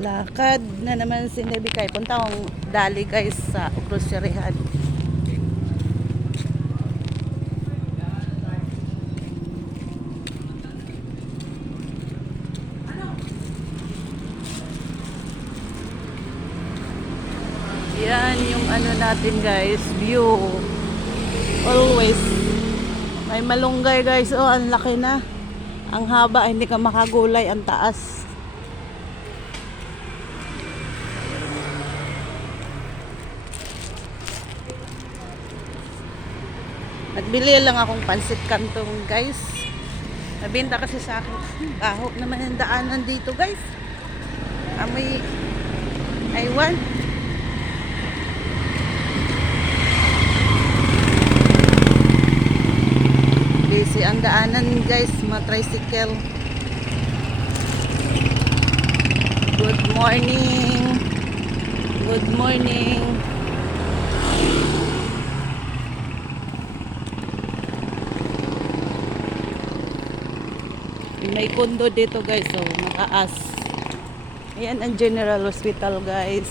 Lakad na naman si Nebikay. Punta akong dali guys sa groceryhan. Yan yung ano natin guys, view. Always. May malunggay guys. Oh, ang laki na. Ang haba, hindi ka makagulay, ang taas. Nagbili lang akong pansit kantong guys. Nabenta kasi sa akin. Baho naman yung daanan dito guys. Amoy aywan. Busy ang daanan guys, mga tricycle. Good morning. Good morning. May kondo dito guys, so mataas. Ayan ang General Hospital guys.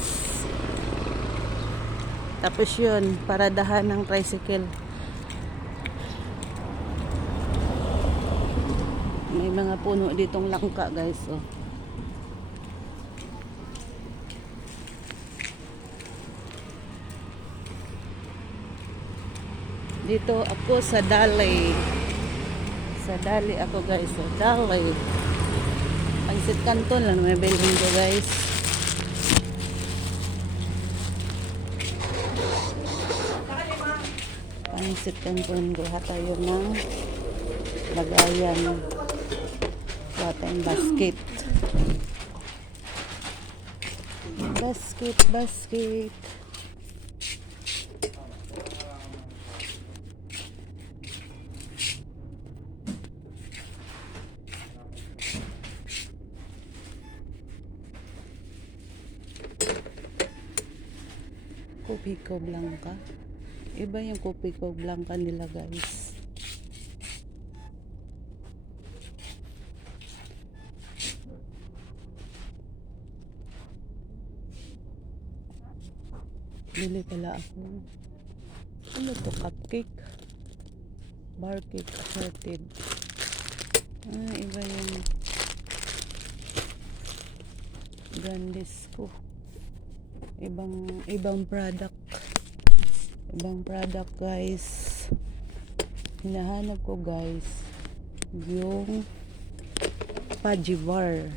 Tapos yun, paradahan ng tricycle. May mga puno ditong langka guys, oh. Dito ako sa Dali. Sa Dali ako guys, sa Dali. Pansit Canton lang may bilhin ko guys. Pansit Canton, kuha tayo ng lagayan. Kuha tayong basket. Basket. Kopiko Blanca. Iba yung Kopiko Blanca nila guys. Bili pala ako. Ano to? Cupcake? Bar cake assorted. Iba yung Grandisco. Ibang product. Ibang product guys. Hinahanap ko guys yung Pajibar.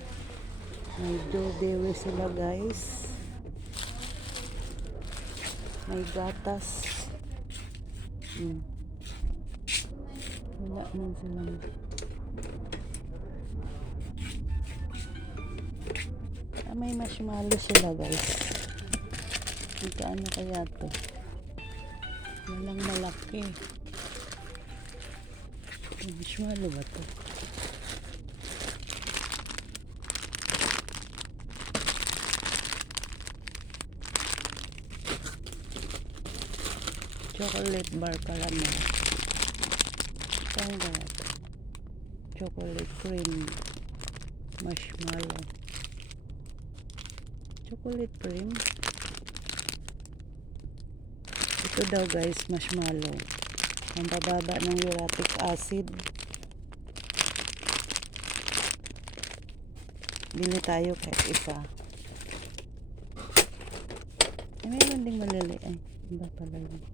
May blueberry sila guys. May gatas. Wala man sila. May marshmallow sila guys. Ano kaya to? Walang malaki. Marshmallow ba to? Chocolate bar caramel. Saan kaya to? Chocolate cream. Marshmallow. Chocolate cream. Ito daw guys, marshmallow. Ang bababa ng uric acid. Bili tayo kahit isa. Meron ding malili. Iba pala yun.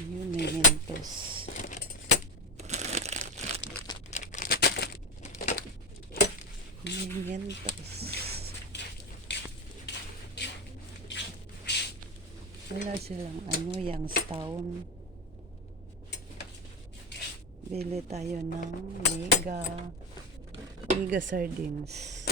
Ayun, may Mentos. Wala silang Youngstown. Bili tayo ng mega sardines.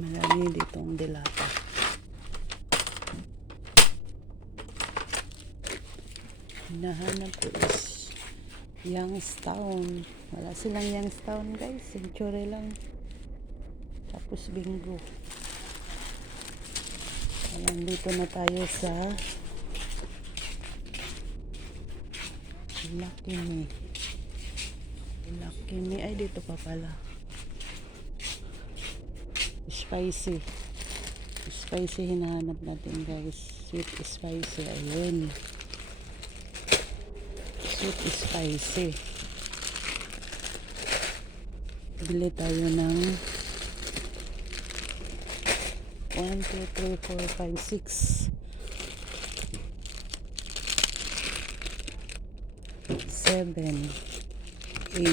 Marami ditong dilata. hinahanap ko is Youngstown. Wala silang Youngstown guys, Century lang. Tapos Bingo. Ayan, dito na tayo sa Lucky Me. Lucky Me, ay dito pa pala. Spicy. Spicy hinahanap natin guys. Sweet spicy, ayun. Sweet spicy. Bili tayo ng 1, 2, 3, 4, 5, 6 7 8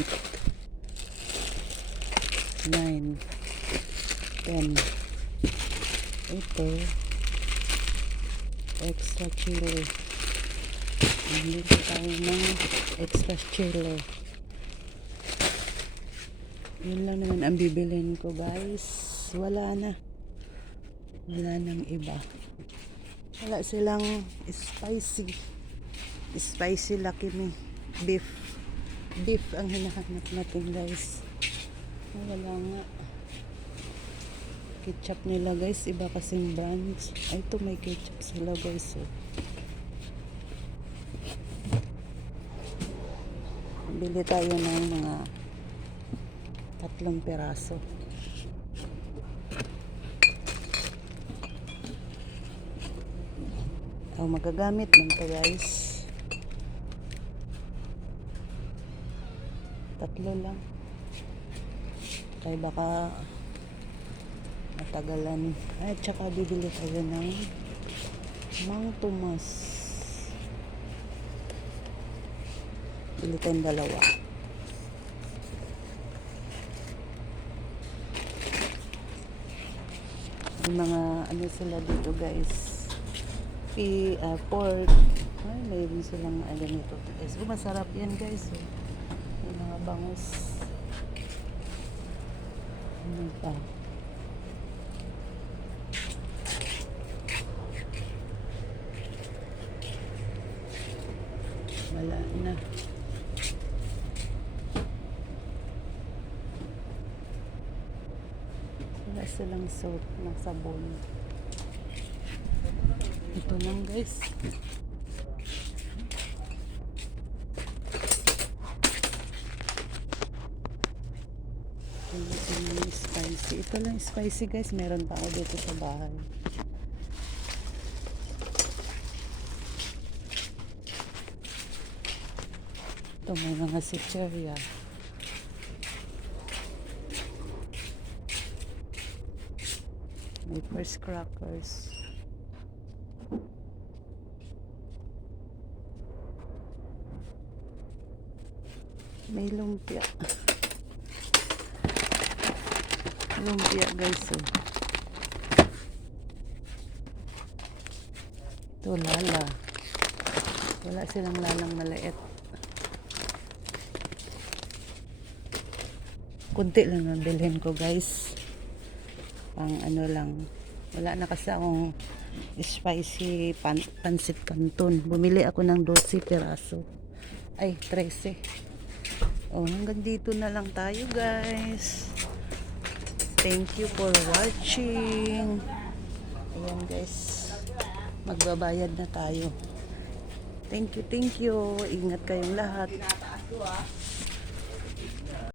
9 10. Ito extra chili. Bili tayo ng extra chili. Yun lang naman ang bibilin ko guys. Wala nang iba. Wala silang spicy Lucky Me. Beef ang hinahanap natin guys. Wala nga. Ketchup nila guys, iba kasing brands. Ay, ito may ketchup sila guys. Bili tayo ng mga 3 peraso. Magagamit lang to guys. 3 lang. Kaya baka matagalan. Ay, tsaka bibili tayo ng Mang Tomas. Bili tayong 2. May mga ano sila dito guys. Pork. Ay, mayroon silang ganito. Guys, masarap yan guys. May mga bangus. Ano pa? Wala na. Wala silang soap na sabon. Ito lang guys. Ito lang spicy. Ito lang spicy guys. Meron pa ako dito sa bahay. Ito may mga sitcherya. May first crackers. May lumpia. Lumpia guys. Ito lala. Wala silang lalang maliit. Kunti lang ang bilhin ko guys. Pang ano lang. Wala na kasi akong spicy pansit canton. Bumili ako ng 12 piraso. Ay, 13. Hanggang dito na lang tayo guys. Thank you for watching. Ayan guys. Magbabayad na tayo. Thank you. Ingat kayong lahat.